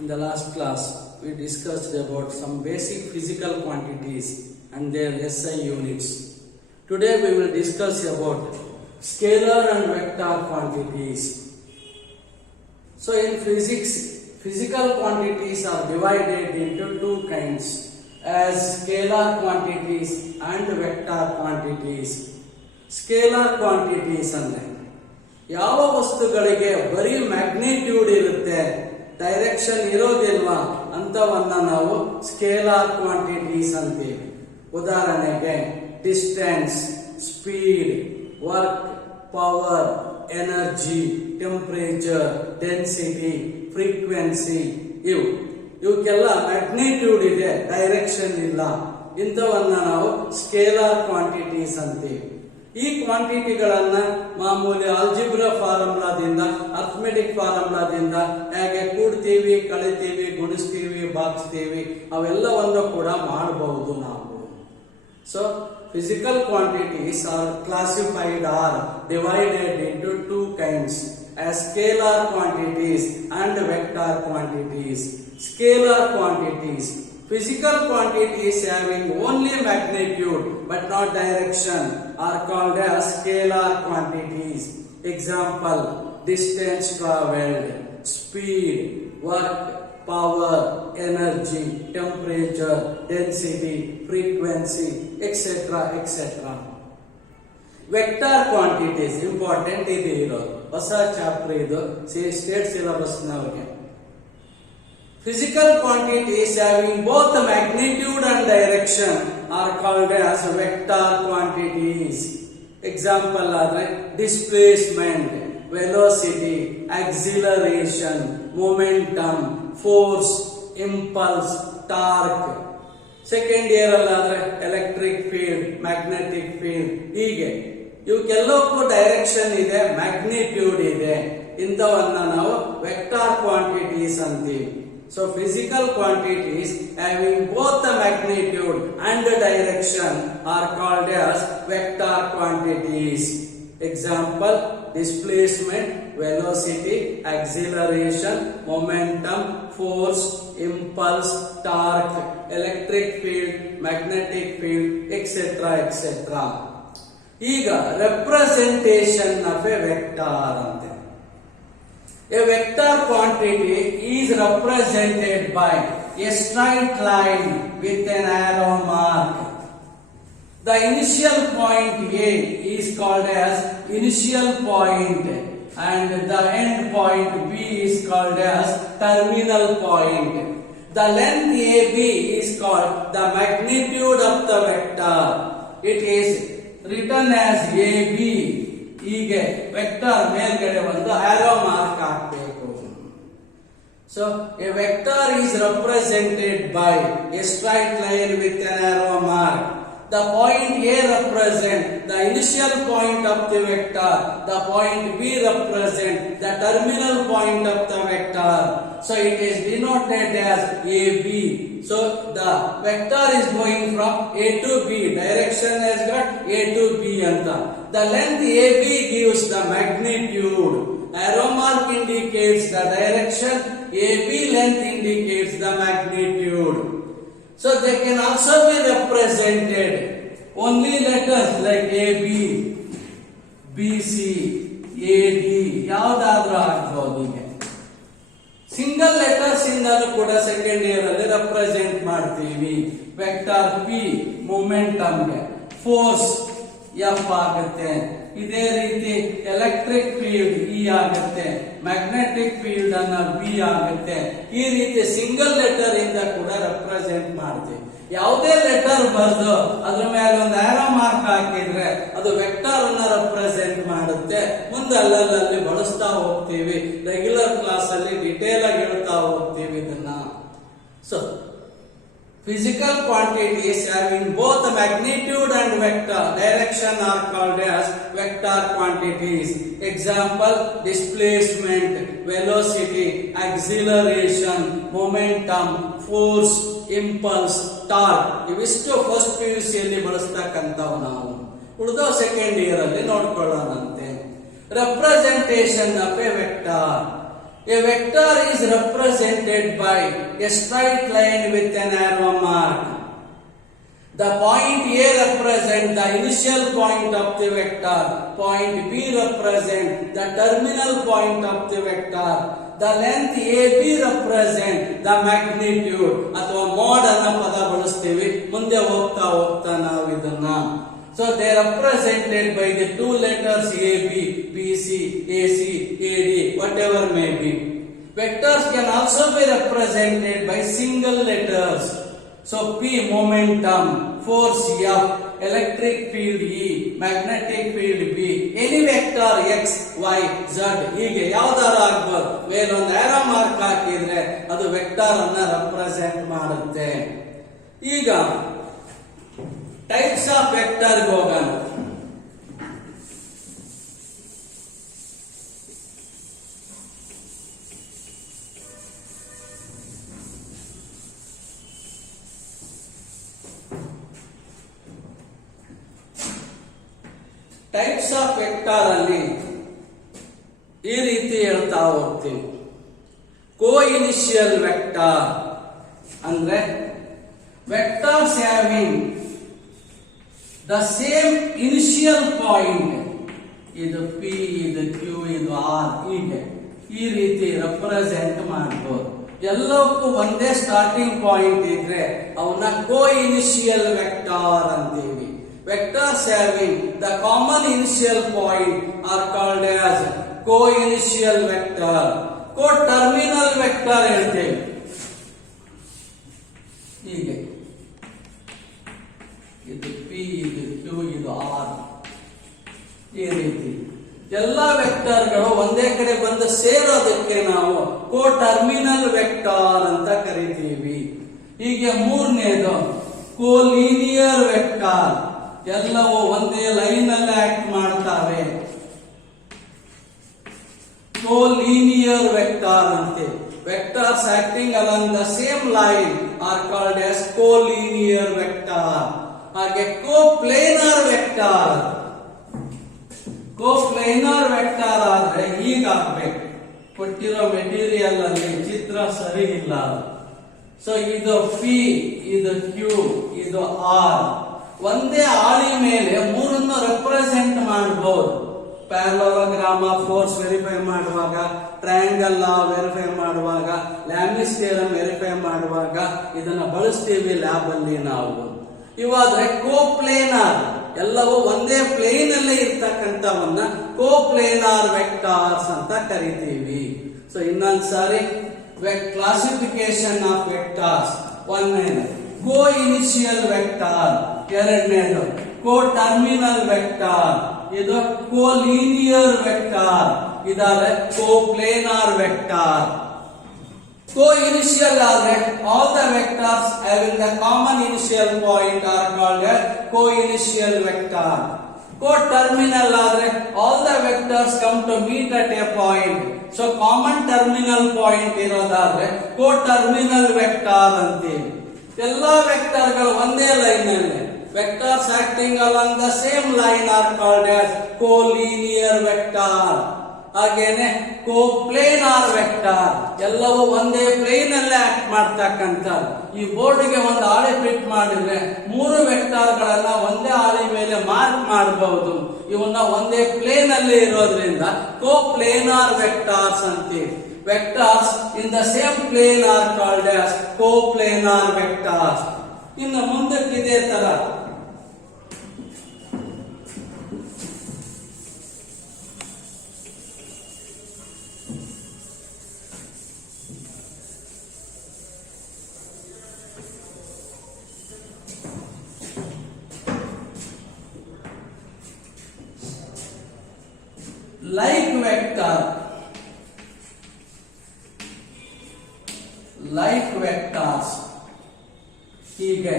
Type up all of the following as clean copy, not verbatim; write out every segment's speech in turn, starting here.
In the last class, we discussed about some basic physical quantities and their SI units. Today we will discuss about scalar and vector quantities. So in physics, physical quantities are divided into two kinds as scalar quantities and vector quantities. Scalar quantities ಅಂದ್ರೆ ಯಾವ ವಸ್ತುಗಳಿಗೆ ಬರೀ magnitude ಇರುತ್ತೆ, direction ಇರೋದಿಲ್ವಾ ಅಂತವನ್ನ ನಾವು scalar quantities ಅಂತೀವಿ. ಉದಾಹರಣೆಗೆ distance, speed, work, power, energy, temperature, density, frequency, ಇವಕ್ಕೆಲ್ಲ magnitude ಇದೆ, ಡೈರೆಕ್ಷನ್ ಇಲ್ಲ. ಇಂಥವನ್ನ ನಾವು ಸ್ಕೇಲಾರ್ ಕ್ವಾಂಟಿಟೀಸ್ ಅಂತೀವಿ. ಈ ಕ್ವಾಂಟಿಟಿಗಳನ್ನ ಮಾಮೂಲಿ ಆಲ್ಜಿಬ್ರಾ ಫಾರ್ಮುಲಾದಿಂದ, ಅರ್ಥಮೆಟಿಕ್ ಫಾರ್ಮುಲಾದಿಂದ ಹೇಗೆ ಕೂಡ್ತೀವಿ, ಕಳಿತೀವಿ, ಗುಣಿಸ್ತೀವಿ, ಬಾಗಿಸ್ತೀವಿ ಅವೆಲ್ಲವನ್ನು ಕೂಡ ಮಾಡಬಹುದು ನಾವು. So physical quantities are classified or divided into two kinds as scalar quantities and vector quantities. Scalar quantities, physical quantities having only magnitude but not direction are called as scalar quantities. Example: distance traveled, speed, work, power, energy, temperature, density, frequency, etc. etc. Vector quantities important ಇದೆ ಇರೋದು, ಹೊಸ chapter ಇದು, state syllabus ನವರಿಗೆ. Physical quantities having both the magnitude and direction are called as vector quantities. Example ಆದ್ರೆ displacement, velocity, acceleration, momentum, force, impulse, torque. Second year ಅಲ್ಲಾದ್ರೆ electric field, magnetic field, ಹೀಗೆ ಇವಕ್ಕೆಲ್ಲಕ್ಕೂ direction ಇದೆ, magnitude ಇದೆ. ಇಂಥವನ್ನ ನಾವು vector quantities ಅಂತೀವಿ. So physical quantities having both the magnitude and direction are called as vector quantities. Example: displacement, velocity, acceleration, momentum, force, impulse, torque, electric field, magnetic field, etc. etc. ಈಗ representation of a vector ante. A vector quantity is represented by a straight line with an arrow mark. The initial point A is called as initial point and the end point B is called as terminal point. The length AB is called the magnitude of the vector. It is written as AB. ಹೀಗೆ vector ಮೇಲ್ಗಡೆ ಒಂದು arrow mark ಹಾಕಬೇಕು. So a vector is represented by a straight line with an arrow mark. The point A represent the initial point of the vector. The point B represent the terminal point of the vector. So it is denoted as AB. So the vector is going from A to B. Direction has got A to B anta. The length AB gives the magnitude. Arrow mark indicates the direction. AB length indicates the magnitude. So they can also be represented only letters like AB, BC, AD ಯಾವುದಾದ್ರೂ ಆಗ್ಬಹುದು. ಹೀಗೆ single letters ಇಂದಲೂ ಕೂಡ second year ಅಲ್ಲಿ represent ಮಾಡ್ತೀವಿ. Vector P ಮೊಮೆಂಟಮ್ಗೆ, force F ಆಗುತ್ತೆ. ಇದೇ ರೀತಿ electric field E ಆಗುತ್ತೆ, ಮ್ಯಾಗ್ನೆಟಿಕ್ ಫೀಲ್ಡ್ ಅನ್ನ B ಆಗುತ್ತೆ. ಈ ರೀತಿ ಸಿಂಗಲ್ ಲೆಟರ್ ಇಂದ ಕೂಡ ರೆಪ್ರೆಸೆಂಟ್ ಮಾಡ್ತೀವಿ. ಯಾವುದೇ ಲೆಟರ್ ಬರೆದು ಅದ್ರ ಮೇಲೆ ಒಂದು ಆರೋ ಮಾರ್ಕ್ ಹಾಕಿದ್ರೆ ಅದು ವೆಕ್ಟರ್ ಅನ್ನ ರೆಪ್ರೆಸೆಂಟ್ ಮಾಡುತ್ತೆ. ಮುಂದೆ ಅಲ್ಲಲ್ಲಿ ಬಳಸ್ತಾ ಹೋಗ್ತೀವಿ. ರೆಗ್ಯುಲರ್ ಕ್ಲಾಸ್ ಅಲ್ಲಿ ಡಿಟೇಲ್ ಆಗಿ ಹೇಳ್ತಾ ಹೋಗ್ತೀವಿ ಇದನ್ನ. So physical quantities having both magnitude and vector direction are called as vector quantities. Example: displacement, velocity, acceleration, momentum, force, impulse, torque. ಇವಿಷ್ಟು ಫಸ್ಟ್ PUC ಅಲ್ಲಿ ಬಳಸ್ತಕ್ಕಂಥವು. ನಾವು ಉಳಿದ ಸೆಕೆಂಡ್ ಇಯರ್ ಅಲ್ಲಿ ನೋಡ್ಕೊಳ್ಳೋಣಂತೆ. representation of a vector. A vector is represented by a straight line with an arrow mark. The point A represents the initial point of the vector. Point B represents the terminal point of the vector. The length AB represents the magnitude ಅಥವಾ mode ಅನ್ನ ಪದ ಬಳಸ್ತೀವಿ ಮುಂದೆ ಹೋಗ್ತಾ ಹೋಗ್ತಾ ನಾವು ಇದನ್ನ. So they are represented by the two letters AB, BC, AC, AD, whatever may be. Vectors can also be represented by single letters. So P momentum, force F, electric field E, magnetic field B, any vector X, Y, Z ಹೀಗೆ ಯಾವ್ದಾರು ಆಗ್ಬೋದು. ಮೇಲೊಂದು arrow mark ಹಾಕಿದ್ರೆ ಅದು vector ಅನ್ನ represent ಮಾಡುತ್ತೆ. ಈಗ types of vector ಹೋಗೋಣ. ಟೈಪ್ಸ್ ಆಫ್ ವೆಕ್ಟರ್ ಅಲ್ಲಿ ಈ ರೀತಿ ಹೇಳ್ತಾ ಹೋಗ್ತೀನಿ. ಕೋ ಇನಿಷಿಯಲ್ ವೆಕ್ಟರ್ ಅಂದ್ರೆ vectors having the same initial point. ಇದು ಪಿ, ಇದು ಕ್ಯೂ, ಇದು ಆರ್, ಹೀಗೆ ಈ ರೀತಿ ರೆಪ್ರೆಸೆಂಟ್ ಮಾಡಬಹುದು. ಎಲ್ಲಕ್ಕೂ ಒಂದೇ ಸ್ಟಾರ್ಟಿಂಗ್ ಪಾಯಿಂಟ್ ಇದ್ರೆ ಅವನ್ನ ಕೋ ಇನಿಷಿಯಲ್ ವೆಕ್ಟರ್ ಅಂತೀವಿ. Vectors having the common initial point are called as co-initial vector. Co-terminal vector ಹೇಳ್ತೇವೆ. ಹೀಗೆ ಇದು P, ಇದು Q, ಇದು R, ಈ ರೀತಿ ಎಲ್ಲ ವೆಕ್ಟರ್ಗಳು ಒಂದೇ ಕಡೆ ಬಂದು ಸೇರೋದಕ್ಕೆ ನಾವು ಕೋ-ಟರ್ಮಿನಲ್ ವೆಕ್ಟರ್ ಅಂತ ಕರಿತೀವಿ. ಹೀಗೆ ಮೂರನೇದು ಕೋ-ಲೀನಿಯರ್ ವೆಕ್ಟರ್. ಎಲ್ಲವೂ ಒಂದೇ ಲೈನ್ ಅಲ್ಲಿ ಆಕ್ಟ್ ಮಾಡ್ತಾವೆ. co-linear vector ante. Vectors acting along the same line are called as co-linear vector. ಹಾಗೆ co-planar vector. co-planar vector ಆದ್ರೆ ಹೀಗಾಗ್ಬೇಕು. ಕೊಟ್ಟಿರೋ ಮೆಟೀರಿಯಲ್ ಅಲ್ಲಿ ಚಿತ್ರ ಸರಿ ಇಲ್ಲ. ಸೊ ಇದು P, ಇದು Q, ಇದು R. ಒಂದೇ ಆಳಿ ಮೇಲೆ ಮೂರನ್ನು ರೆಪ್ರೆಸೆಂಟ್ ಮಾಡಬಹುದು. ಪ್ಯಾರಲೋಗ್ರಾಮ್ ಆಫ್ ಫೋರ್ಸ್ ವೆರಿಫೈ ಮಾಡುವಾಗ, ಟ್ರಯಾಂಗಲ್ ಲಾ ವೆರಿಫೈ ಮಾಡುವಾಗ, ಲ್ಯಾಮಿಸ್ ಥಿಯರಂ ವೆರಿಫೈ ಮಾಡುವಾಗ ಇದನ್ನ ಬಳಸ್ತೀವಿ ಲ್ಯಾಬ್ ಅಲ್ಲಿ ನಾವು. ಇವಾದ್ರೆ ಕೋಪ್ಲೇನಾರ್, ಎಲ್ಲವೂ ಒಂದೇ ಪ್ಲೇನ್ ಅಲ್ಲೇ ಇರ್ತಕ್ಕಂಥವನ್ನ ಕೋಪ್ಲೇನಾರ್ ವೆಕ್ಟರ್ಸ್ ಅಂತ ಕರಿತೀವಿ. ಸೊ ಇನ್ನೊಂದ್ಸಾರಿ ಕ್ಲಾಸಿಫಿಕೇಶನ್ ಆಫ್ ವೆಕ್ಟರ್ಸ್. ಒಂದನೇದು ಕೋ ಇನಿಷಿಯಲ್ ವೆಕ್ಟರ್, ಎರಡನೇದು ಕೋ ಟರ್ಮಿನಲ್ ವೆಕ್ಟರ್, ಇದು ಕೋ ಲೀನಿಯರ್ ವೆಕ್ಟರ್, ಇದಾದ್ರೆ coplanar vector. Coinitial ಆದ್ರೆ all the vectors having the common initial point are called as co-initial vector. Co-terminal ಆದ್ರೆ all the vectors come to meet at a point. So common terminal point ಇರೋದಾದ್ರೆ co-terminal vector ಅಂತೀವಿ. ಎಲ್ಲಾ ವೆಕ್ಟರ್ಗಳು ಒಂದೇ line ಅಲ್ಲಿ, vectors acting along the same line are called as co-linear vector. ಹಾಗೇನೆ ಕೋಪ್ಲೇನಾರ್ vector, ಎಲ್ಲವೂ ಒಂದೇ plane ಅಲ್ಲೇ act ಮಾಡ್ತಕ್ಕಂಥ. ಈ ಬೋರ್ಡ್ಗೆ ಒಂದು ಹಾಳೆ ಫಿಟ್ ಮಾಡಿದ್ರೆ ಮೂರು ವೆಕ್ಟರ್ಗಳನ್ನ ಒಂದೇ ಹಾಳೆ ಮೇಲೆ ಮಾರ್ಕ್ ಮಾಡಬಹುದು. ಇವನ್ನ ಒಂದೇ ಪ್ಲೇನ್ ಅಲ್ಲಿ ಇರೋದ್ರಿಂದ ಕೋಪ್ಲೇನಾರ್ ವೆಕ್ಟರ್ಸ್ ಅಂತೀವಿ. Vectors in the same plane are called as coplanar vectors. ಇನ್ನು ಮುಂದಕ್ಕೆ ಇದೇ ತರ like vector. Like vectors, ಹೀಗೆ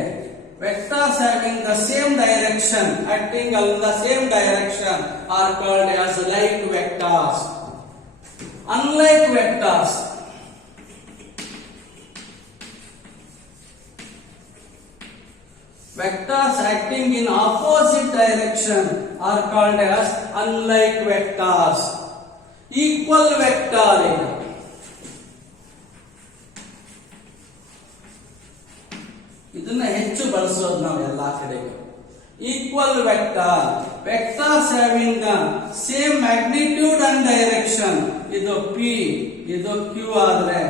vectors having the same direction, acting along the same direction are called as like vectors. Unlike vectors, vectors acting in opposite direction are called as unlike vectors. Equal vector, ಇದನ್ನ ಹೆಚ್ಚು ಬಳಸೋದು ನಾವು ಎಲ್ಲಾ ಕಡೆಗೂ. Equal vector, vectors having same magnitude and direction. ಇದು P, ಇದು Q ಆದ್ರೆ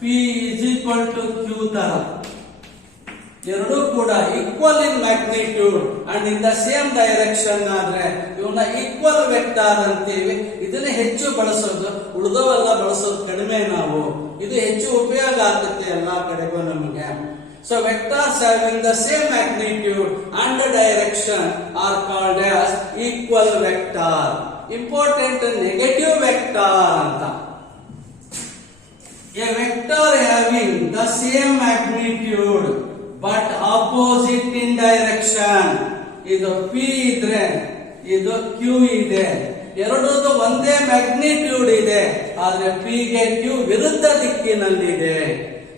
P is equal to Q ತರ ಎರಡೂ ಕೂಡ equal in magnitude and in the same direction ಆದ್ರೆ ಇವನ್ನ ಈಕ್ವಲ್ ವೆಕ್ಟಾರ್ ಅಂತೀವಿ. ಇದನ್ನ ಹೆಚ್ಚು ಬಳಸೋದು, ಉಳಿದವೆಲ್ಲ ಬಳಸೋದು ಕಡಿಮೆ ನಾವು. ಇದು ಹೆಚ್ಚು ಉಪಯೋಗ ಆಗುತ್ತೆ ಎಲ್ಲಾ ಕಡೆಗೂ ನಮಗೆ. So vectors having the same magnitude and direction are called as equal vector. Important negative vector anta. A vector having the same magnitude but opposite in direction. ಇದು P ಇದ್ರೆ ಇದು Q ಇದೆ. ಎರಡೂದು ಒಂದೇ ಮ್ಯಾಗ್ನಿಟ್ಯೂಡ್ ಇದೆ, ಆದ್ರೆ P ಗೆ Q ವಿರುದ್ಧ ದಿಕ್ಕಿನಲ್ಲಿದೆ.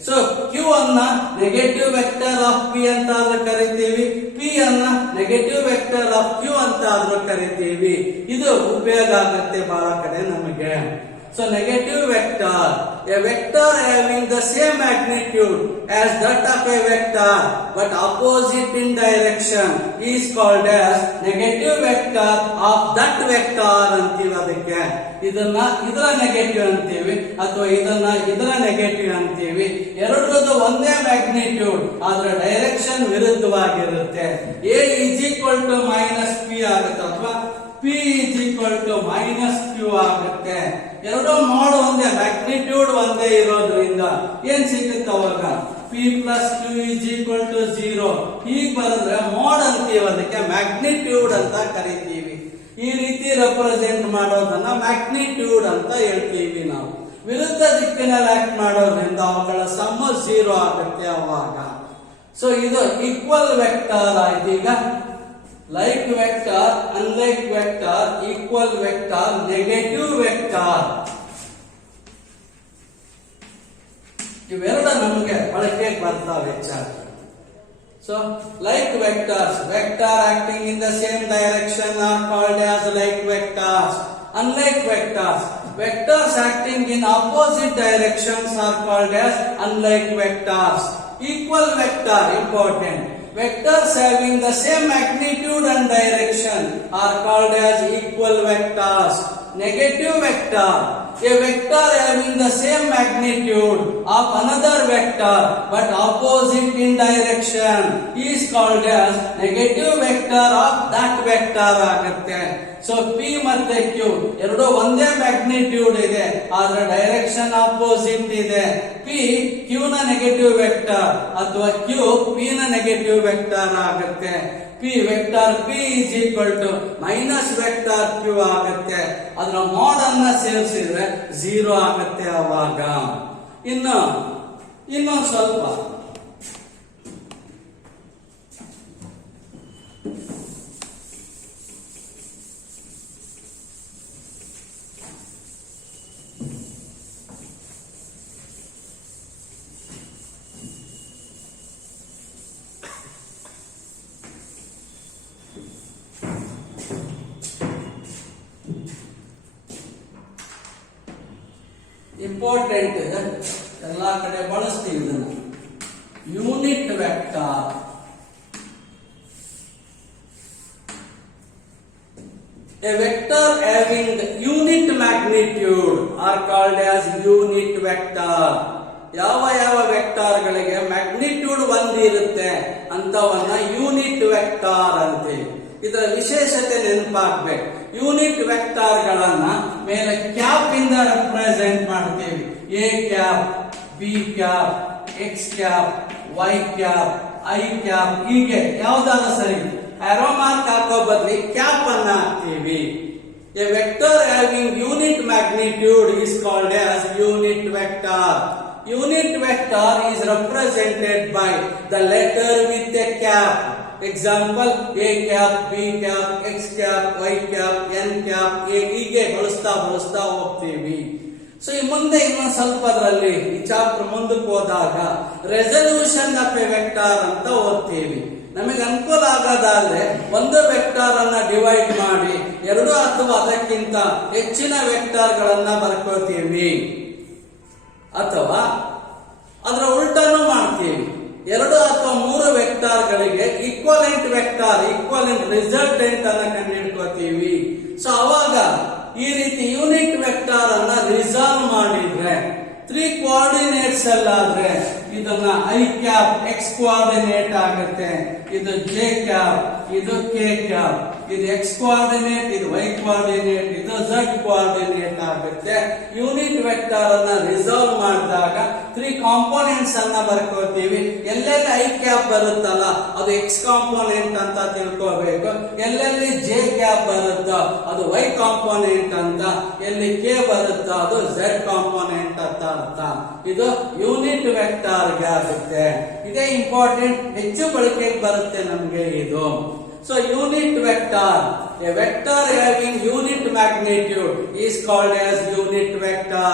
ಸೊ ಕ್ಯೂ ಅನ್ನ ನೆಗೆಟಿವ್ ವೆಕ್ಟರ್ ಆಫ್ ಪಿ ಅಂತ ಆದ್ರೂ ಕರಿತೀವಿ, ಪಿ ಅನ್ನ ನೆಗೆಟಿವ್ ವೆಕ್ಟರ್ ಆಫ್ ಕ್ಯೂ ಅಂತ ಆದ್ರೂ ಕರಿತೀವಿ. ಇದು ಉಪಯೋಗ ಆಗುತ್ತೆ ಬಹಳ ಕಡೆ ನಮಗೆ. So negative vector, A vector having the same magnitude as that of A vector but opposite in direction is called as negative vector of that vector ಅಂತೀವಿ. ಅದಕ್ಕೆ ಇದನ್ನ ಇದರ ನೆಗೆಟಿವ್ ಅಂತೀವಿ ಅಥವಾ ಇದನ್ನ ಇದರ ನೆಗೆಟಿವ್ ಅಂತೀವಿ. ಎರಡರದ್ದು ಒಂದೇ ಮ್ಯಾಗ್ನಿಟ್ಯೂಡ್ ಆದ್ರೆ ಡೈರೆಕ್ಷನ್ ವಿರುದ್ಧವಾಗಿರುತ್ತೆ. A is equal to minus P ಆಗುತ್ತೆ ಅಥವಾ P is equal to minus Q ಆಗುತ್ತೆ. ಎರಡು ಮೋಡ್ ಒಂದೇ, ಮ್ಯಾಗ್ನಿಟ್ಯೂಡ್ ಒಂದೇ ಇರೋದ್ರಿಂದ ಏನ್ ಸಿಗುತ್ತೆ ಅವಾಗ P plus Q is equal to 0. ಹೀಗೆ ಬರೆದ್ರೆ ಮೋಡ್ ಅಂತೀವಿ, ಅದಕ್ಕೆ ಮ್ಯಾಗ್ನಿಟ್ಯೂಡ್ ಅಂತ ಕರಿತೀವಿ. ಈ ರೀತಿ ರೆಪ್ರೆಸೆಂಟ್ ಮಾಡೋದನ್ನ ಮ್ಯಾಗ್ನಿಟ್ಯೂಡ್ ಅಂತ ಹೇಳ್ತೀವಿ ನಾವು. ವಿರುದ್ಧ ದಿಕ್ಕಿನಲ್ಲಿ ಆಕ್ಟ್ ಮಾಡೋದ್ರಿಂದ ಅವುಗಳ ಸಮ 0 ಆಗುತ್ತೆ ಅವಾಗ. ಸೊ ಇದು ಈಕ್ವಲ್ ವೆಕ್ಟರ್ ಆಯ್ತು. ಈಗ like vector, unlike vector, equal vector, negative vector, ಇವೆರಡು ನಮಗೆ ಬಳಕೆಗೆ ಬರ್ತಾವೆ ಹೆಚ್ಚಾಗಿ. So, like vectors, vector acting in the same direction are called as like vectors. Unlike vectors, vectors acting in opposite directions are called as unlike vectors. Equal vector, important. Vectors having the same magnitude and direction are called as equal vectors. Negative vector, a vector having the same magnitude of another vector but opposite in direction is called as negative vector of that vector ಆಗುತ್ತೆ. So P ಮತ್ತೆ Q ಎರಡು ಒಂದೇ magnitude ಇದೆ, ಆದ್ರೆ direction opposite ಇದೆ. P Q ನ negative vector ಅಥವಾ Q P ನ ನೆಗೆಟಿವ್ ವೆಕ್ಟರ್ ಆಗುತ್ತೆ. P vector P is equal to minus vector Q ಆಗುತ್ತೆ. ಅದರ ಮೋಡ್ ಅನ್ನ ಸೇರಿಸಿದ್ರೆ 0 ಆಗುತ್ತೆ ಅವಾಗ. ಇನ್ನೊಂದು ಸ್ವಲ್ಪ ಇಂಪಾರ್ಟೆಂಟ್ ಇದೆ, ಎಲ್ಲಾ ಕಡೆ ಬಳಸ್ತೀವಿ ಇದನ್ನ. Unit vector, a vector having unit magnitude are called as unit vector. ಯಾವ ಯಾವ ವೆಕ್ಟರ್ ಗಳಿಗೆ ಮ್ಯಾಗ್ನಿಟ್ಯೂಡ್ 1 ಇರುತ್ತೆ ಅಂತವನ್ನ ಯೂನಿಟ್ ವೆಕ್ಟರ್ ಅಂತೀವಿ. ಇದರ ವಿಶೇಷತೆ ನೆನಪಾಗಬೇಕು. ಯೂನಿಟ್ ವೆಕ್ಟರ್ ಗಳನ್ನ ಮೇಲೆ ಕ್ಯಾಪ್ ಇಂದ ರೆಪ್ರೆಸೆಂಟ್ ಮಾಡ್ತೀವಿ. A cap, B cap, X cap, Y cap, I cap, ಹೀಗೆ ಯಾವ್ದಾದ್ರು ಸರಿ ಆರೋ ಮಾರ್ಕ್ ಹಾಕೋ ಬದಲಿ ಕ್ಯಾಪ್ ಅನ್ನ ಹಾಕ್ತೀವಿ. A vector having unit magnitude is called as unit vector. Unit vector is represented by the letter with a cap. Example, A cap, B cap, X cap, Y cap, N cap, ಹೀಗೆ ಬಳಸ್ತಾ ಹೋಗ್ತೀವಿ. So ಈ ಮುಂದೆ ಇನ್ನೊಂದು ಸ್ವಲ್ಪ ಅದರಲ್ಲಿ ಈ chapter ಮುಂದಕ್ಕೆ ಹೋದಾಗ ರೆಸಲ್ಯೂಷನ್ ಆಫ್ ಎ ವೆಕ್ಟರ್ ಅಂತ ಓದ್ತೀವಿ. ನಮಗೆ ಅನುಕೂಲ ಆಗೋದಾದ್ರೆ ಒಂದು ವೆಕ್ಟರ್ ಅನ್ನ ಡಿವೈಡ್ ಮಾಡಿ 2 ಅಥವಾ ಅದಕ್ಕಿಂತ ಹೆಚ್ಚಿನ ವೆಕ್ಟರ್ ಗಳನ್ನ ಬರ್ಕೋತೀವಿ, ಅಥವಾ ಅದರ ಉಲ್ಟಾನು ಮಾಡ್ತೀವಿ. ಎರಡು ಅಥವಾ ಮೂರು ವೆಕ್ಟಾರ್ಗಳಿಗೆ ಈಕ್ವಲೆಂಟ್ ವೆಕ್ಟಾರ್, ಈಕ್ವಲೆಂಟ್ ರಿಸಲ್ಟೆಂಟ್ ಅನ್ನ ಕಂಡುಹಿಡ್ಕೋತೀವಿ. ಸೊ ಅವಾಗ ಈ ರೀತಿ ಯೂನಿಟ್ ವೆಕ್ಟಾರ್ ಅನ್ನ ರಿಸಾಲ್ವ್ ಮಾಡಿದ್ರೆ 3 ಕೋಆರ್ಡಿನೇಟ್ಸ್ ಅಲ್ಲಾದ್ರೆ ಇದನ್ನ ಐ ಕ್ಯಾಪ್ ಎಕ್ಸ್ ಕೋಆರ್ಡಿನೇಟ್ ಆಗುತ್ತೆ, ಇದು ಜೆ ಕ್ಯಾಪ್, ಇದು ಕೆ ಕ್ಯಾಪ್, ಇದು ಎಕ್ಸ್ ಕೋಆರ್ಡಿನೇಟ್, ಇದು ವೈ ಕೋಆರ್ಡಿನೇಟ್, ಇದು ಝೆಡ್ ಕೋಆರ್ಡಿನೇಟ್ ಆಗುತ್ತೆ. ಯೂನಿಟ್ ವೆಕ್ಟಾರ್ ಅನ್ನ ರಿಸಾಲ್ವ್ ಮಾಡಿದಾಗ 3 ಕಾಂಪೋನೆಂಟ್ಸ್ ಅನ್ನ ಬರ್ಕೋತೀವಿ. ಎಲ್ಲೆಲ್ಲಿ ಐ ಕ್ಯಾಪ್ ಬರುತ್ತಲ್ಲ ಅದು ಎಕ್ಸ್ ಕಾಂಪೋನೆಂಟ್ ಅಂತ ತಿಳ್ಕೋಬೇಕು, ಎಲ್ಲೆಲ್ಲಿ ಜೆ ಕ್ಯಾಪ್ ಬರುತ್ತೋ ಅದು ವೈ ಕಾಂಪೋನೆಂಟ್ ಅಂತ, ಎಲ್ಲಿ ಕೆ ಬರುತ್ತೋ ಅದು ಝೆಡ್ ಕಾಂಪೋನೆಂಟ್ ಅಂತ ಅರ್ಥ. ಇದು ಯೂನಿಟ್ ವೆಕ್ಟಾರ್ ಗೆ ಆಗುತ್ತೆ. ಇದೇ ಇಂಪಾರ್ಟೆಂಟ್, ಹೆಚ್ಚು ಬಳಕೆಗೆ ಬರುತ್ತೆ ನಮ್ಗೆ ಇದು. So unit vector, a vector having unit magnitude is called as unit vector.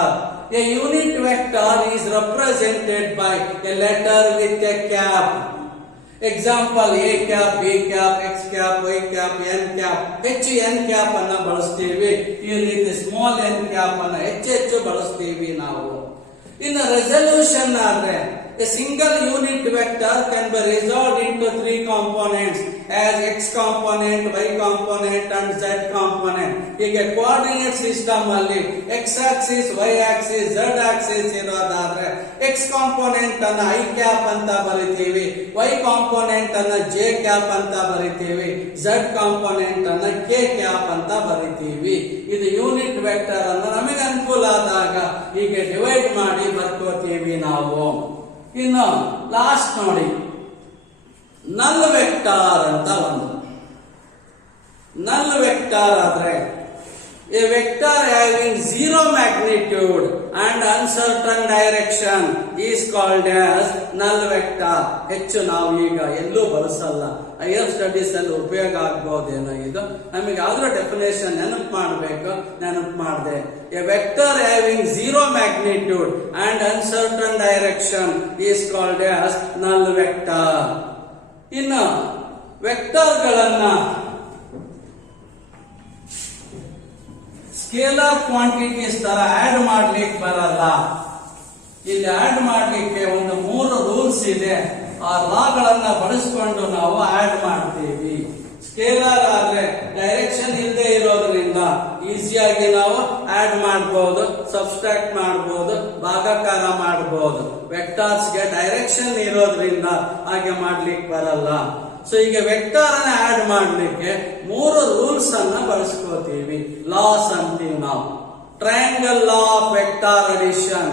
A unit vector is represented by a letter with a cap. Example, A cap, B cap, X cap, Y cap, N cap. ಹೆಚ್ಚು N cap ಅನ್ನ ಬಳಸ್ತೀವಿ. ಈ ರೀತಿ small N cap ಅನ್ನ ಹೆಚ್ಚು ಬಳಸ್ತೀವಿ ನಾವು. ಇನ್ನು ರೆಸಲ್ಯೂಷನ್ ಆದ್ರೆ a single unit vector can be resolved into 3 components as x component, y component and z component. ಹೀಗೆ ಕೋಆರ್ಡಿನೇಟ್ ಸಿಸ್ಟಮ್ ಅಲ್ಲಿ x axis, y axis, z axis ಇರೋದಾದ್ರೆ x ಕಾಂಪೋನೆಂಟ್ ಅನ್ನ i ಕ್ಯಾಪ್ ಅಂತ ಬರಿತೀವಿ, y ಕಾಂಪೋನೆಂಟ್ ಅನ್ನ j cap ಅಂತ ಬರಿತೀವಿ, z component ಅನ್ನ k ಕ್ಯಾಪ್ ಅಂತ ಬರಿತೀವಿ. ಇದು ಯೂನಿಟ್ ವೆಕ್ಟರ್ ಅನ್ನು ನಮಗೆ ಅನುಕೂಲ ಆದಾಗ ಹೀಗೆ ಡಿವೈಡ್ ಮಾಡಿ ಬರ್ಕೋತೀವಿ ನಾವು. ಇನ್ನು ಲಾಸ್ಟ್ ನೋಡಿ, ನಲ್ ವೆಕ್ಟಾರ್ ಅಂತ ಒಂದು. ನಲ್ ವೆಕ್ಟಾರ್ ಆದ್ರೆ A vector having zero magnitude and uncertain direction is called as ನಲ್ ವೆಕ್ಟಾರ್. ಹೆಚ್ಚು ನಾವು ಈಗ ಎಲ್ಲೂ ಬಳಸಲ್ಲ, ಹೈಯರ್ ಸ್ಟಡೀಸ್ ಅಲ್ಲಿ ಉಪಯೋಗ ಆಗ್ಬಹುದೇನೋ ಇದು. ನಮಗೆ ಯಾವ್ದ್ರ ಡೆಫಿನೇಷನ್ ನೆನಪು ಮಾಡಬೇಕು, ನೆನಪು ಮಾಡಿದೆ. A vector having zero magnitude and uncertain direction is called as ನಲ್ ವೆಕ್ಟಾರ್. ಇನ್ನು ವೆಕ್ಟರ್ಗಳನ್ನ ಸ್ಕೇಲಾರ್ ಕ್ವಾಂಟಿಟೀಸ್ ತರ ಆಡ್ ಮಾಡ್ಲಿಕ್ಕೆ ಬರಲ್ಲ. ಇಲ್ಲಿ ಆಡ್ ಮಾಡ್ಲಿಕ್ಕೆ ಒಂದು 3 ರೂಲ್ಸ್ ಇದೆ. ಆ ಲಾಗಳನ್ನ ಬಳಸ್ಕೊಂಡು ನಾವು ಆಡ್ ಮಾಡ್ತೀವಿ. ಸ್ಕೇಲಾರ್ ಆದ್ರೆ ಡೈರೆಕ್ಷನ್ ಇಲ್ಲದೆ ಇರೋದ್ರಿಂದ ಈಸಿಯಾಗಿ ನಾವು ಆಡ್ ಮಾಡಬಹುದು, ಸಬ್ಸ್ಟ್ರಾಕ್ಟ್ ಮಾಡಬಹುದು, ಭಾಗಾಕಾರ ಮಾಡಬಹುದು. ವೆಕ್ಟಾರ್ಸ್ ಗೆ ಡೈರೆಕ್ಷನ್ ಇರೋದ್ರಿಂದ ಹಾಗೆ ಮಾಡ್ಲಿಕ್ಕೆ ಬರಲ್ಲ. ಸೊ ಈಗ ವೆಕ್ಟಾರ್ ಅನ್ನ ಆಡ್ ಮಾಡ್ಲಿಕ್ಕೆ 3 ರೂಲ್ಸ್ ಅನ್ನ ಬಳಸ್ಕೋತೀವಿ, ಲಾಸ್ ಅಂತೀವಿ ನಾವು. Triangle law of vector addition,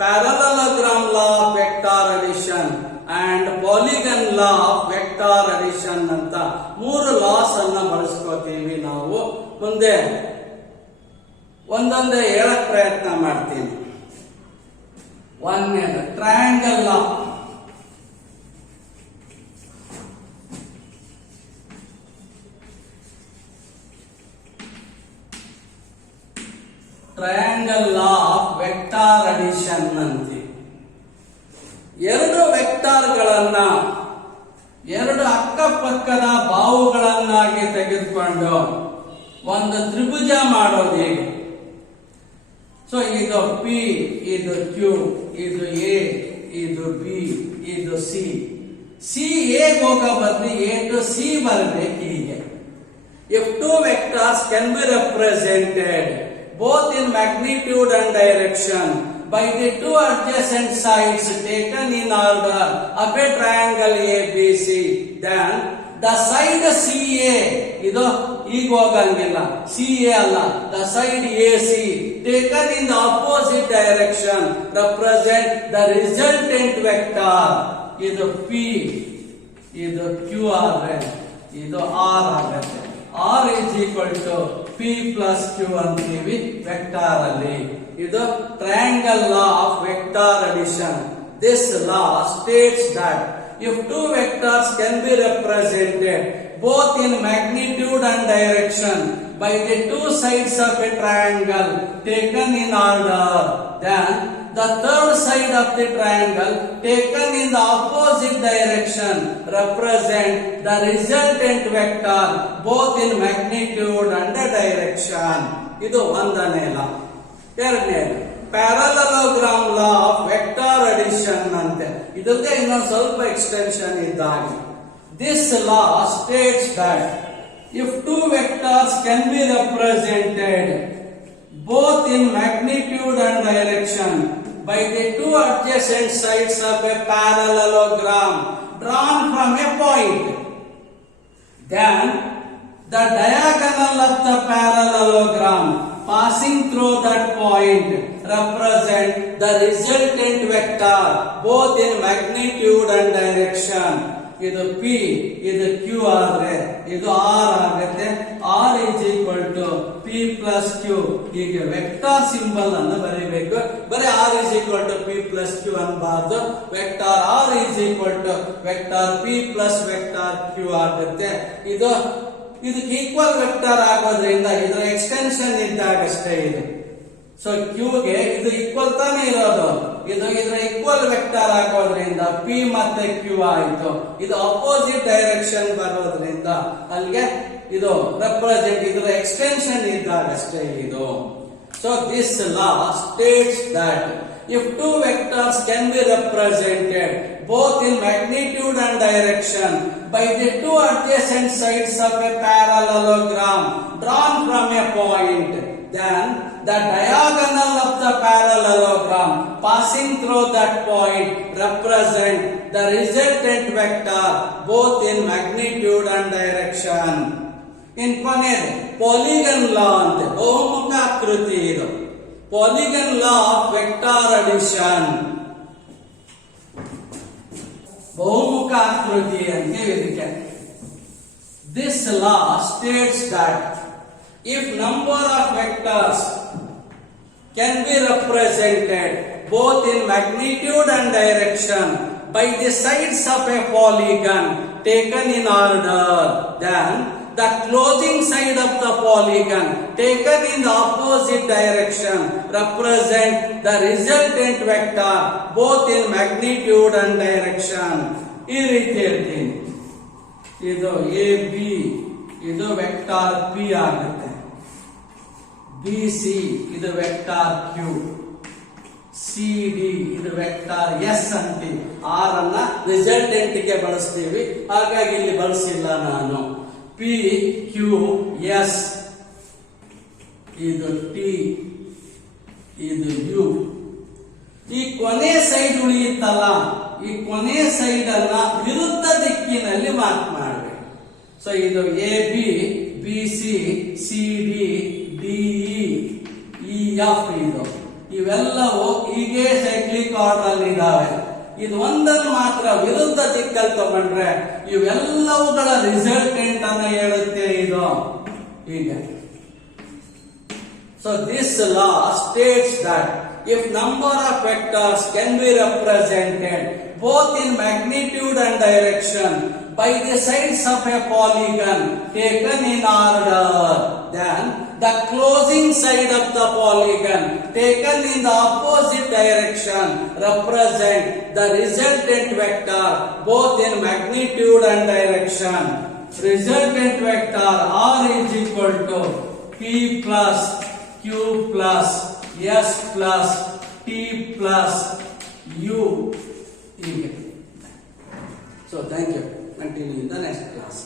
parallelogram law of vector addition and polygon law of vector addition ಅಂತ 3 ಲಾಸ್ ಅನ್ನ ಬಳಸ್ಕೋತೀವಿ ನಾವು. ಮುಂದೆ ಒಂದೊಂದೇ ಹೇಳಕ್ ಪ್ರಯತ್ನ ಮಾಡ್ತೀನಿ. ಒಂದನೇದು triangle law. Triangle law of vector addition ಅಂತೀವಿ. 2 ವೆಕ್ಟಾರ್ಗಳನ್ನ 2 ಅಕ್ಕಪಕ್ಕದ ಬಾಹುಗಳನ್ನಾಗಿ ತೆಗೆದುಕೊಂಡು ಒಂದು ತ್ರಿಭುಜ ಮಾಡೋದು ಹೇಗೆ? ಸೊ ಇದು ಪಿ, ಇದು ಕ್ಯೂ, ಇದು ಎ, ಇದು ಬಿ, ಇದು ಸಿ. ಸಿ ಎ ಹೋಗೋ ಬದಲು ಎ ಟು ಸಿ ಬರಬೇಕು ಹೀಗೆ. If 2 vectors can be represented both in magnitude and direction by the 2 adjacent sides taken in order of a triangle ABC, then the side CA, ಇದು ಈಗ ಹೋಗಂಗಿಲ್ಲ, CA ಅಲ್ಲ, the side AC taken in the opposite direction represent the resultant vector. ಇದು P, ಇದು Q ಆದ್ರೆ ಇದು R ಆಗುತ್ತೆ. R is equal to P plus Q ಅಂತೀವಿ ವೆಕ್ಟಾರ್ ಅಲ್ಲಿ. ಇದು triangle law of vector addition. This law states that if 2 vectors can be represented both in magnitude and direction by the 2 sides of a triangle taken in order, then the third side of the triangle taken in the opposite direction represent the resultant vector both in magnitude and the direction. ಇದು ಒಂದನೇ ಲಾ. ಎರಡನೇ parallelogram law of vector addition ಅಂತೆ. ಇದರದೇ ಇನ್ನೊಂದು ಸ್ವಲ್ಪ extension ಇದ್ದಾಗೆ. This law states that if two vectors can be represented both in magnitude and direction by the two adjacent sides of a parallelogram drawn from a point, then the diagonal of the parallelogram passing through that point represent the resultant vector both in magnitude and direction. ಇದು P, ಇದು Q ಆದ್ರೆ ಇದು R ಆಗುತ್ತೆ. R is equal to P plus Q. ಹೀಗೆ vector symbol ಅನ್ನು ಬರೀಬೇಕು. ಬರೀ R is equal to P plus Q ಅನ್ಬಾರ್ದು. Vector R is equal to vector P plus vector Q ಆಗುತ್ತೆ. ಇದಕ್ಕೆ ಈಕ್ವಲ್ ವೆಕ್ಟಾರ್ ಆಗೋದ್ರಿಂದ ಇದರ ಎಕ್ಸ್ಟೆನ್ಷನ್ ಇದ್ದಾಗಷ್ಟೇ ಇದು. ಸೊ ಕ್ಯೂಗೆ ಇದು ಈಕ್ವಲ್ ತಾನೇ ಇರೋದು. ಇದರ ಈಕ್ವಲ್ ವೆಕ್ಟಾರ್ ಆಗೋದ್ರಿಂದ P ಮತ್ತೆ Q ಆಯಿತು. ಇದು ಅಪೋಸಿಟ್ ಡೈರೆಕ್ಷನ್ ಬರೋದ್ರಿಂದ ಅಲ್ಲಿಗೆ ಇದು ರೆಪ್ರೆಸೆಂಟ್ ಇದರ ಎಕ್ಸ್ಟೆನ್ಷನ್ ಇದ್ದಾಗಷ್ಟೇ ಇದು. So this law States that if two vectors can be represented both in magnitude and direction by the two adjacent sides of a parallelogram drawn from a point, then the diagonal of the parallelogram passing through that point represent the resultant vector both in magnitude and direction. In ಕೊನೆಗೆ polygon ಲಾ ಅಂತ ಬಹುಮುಖ ಆಕೃತಿ ಇದು. Polygon law of vector addition, ಬಹುಮುಖ ಆಕೃತಿ ಅಂತ ಇದಕ್ಕೆ. This law states that if number of vectors can be represented both in magnitude and direction by the sides of a polygon taken in order, then the closing side of the polygon taken in the opposite direction represent the resultant vector both in magnitude and direction. ಈ ರೀತಿ ಇರ್ತೀನಿ. ಇದು A B, ಇದು vector P ಆಗುತ್ತೆ. B C ಇದು vector Q, C D ಇದು vector S ಅಂತೀವಿ. R ಅನ್ನ ರಿಸಲ್ಟೆಂಟ್ ಗೆ ಬಳಸ್ತೀವಿ, ಹಾಗಾಗಿ ಇಲ್ಲಿ ಬಳಸಿಲ್ಲ ನಾನು. ಪಿ ಕ್ಯೂ ಎಸ್ ಇದು ಟಿ ಇದು ಯು. ಈ ಕೊನೆ ಸೈಡ್ ಉಳಿಯುತ್ತಲ್ಲ, ಈ ಕೊನೆ ಸೈಡ್ ಅನ್ನ ವಿರುದ್ಧ ದಿಕ್ಕಿನಲ್ಲಿ ಮಾರ್ಕ್ ಮಾಡಬೇಕು. ಸೊ ಇದು A B, B C, C D, D E F ಇದು ಇವೆಲ್ಲವೂ ಹೀಗೆ ಸೈಕ್ಲಿಕ್ ಆರ್ಡರ್ ಅಲ್ಲಿ ಇದಾವೆ. ಇದು ಒಂದನ್ನು ಮಾತ್ರ ವಿರುದ್ಧ ದಿಕ್ಕಲ್ಲಿ ತಗೊಂಡ್ರೆ ಇವೆಲ್ಲವುಗಳ ರಿಸಲ್ಟೆಂಟ್ ಅನ್ನು ಹೇಳುತ್ತೆ ಇದು ಹೀಗೆ. So this law States that if number of vectors can be represented both in magnitude and direction by the sides of a polygon taken in order, then the closing side of the polygon taken in the opposite direction represent the resultant vector both in magnitude and direction. Resultant vector R is equal to P plus Q plus S plus T plus U. So thank you. Continue in the next class.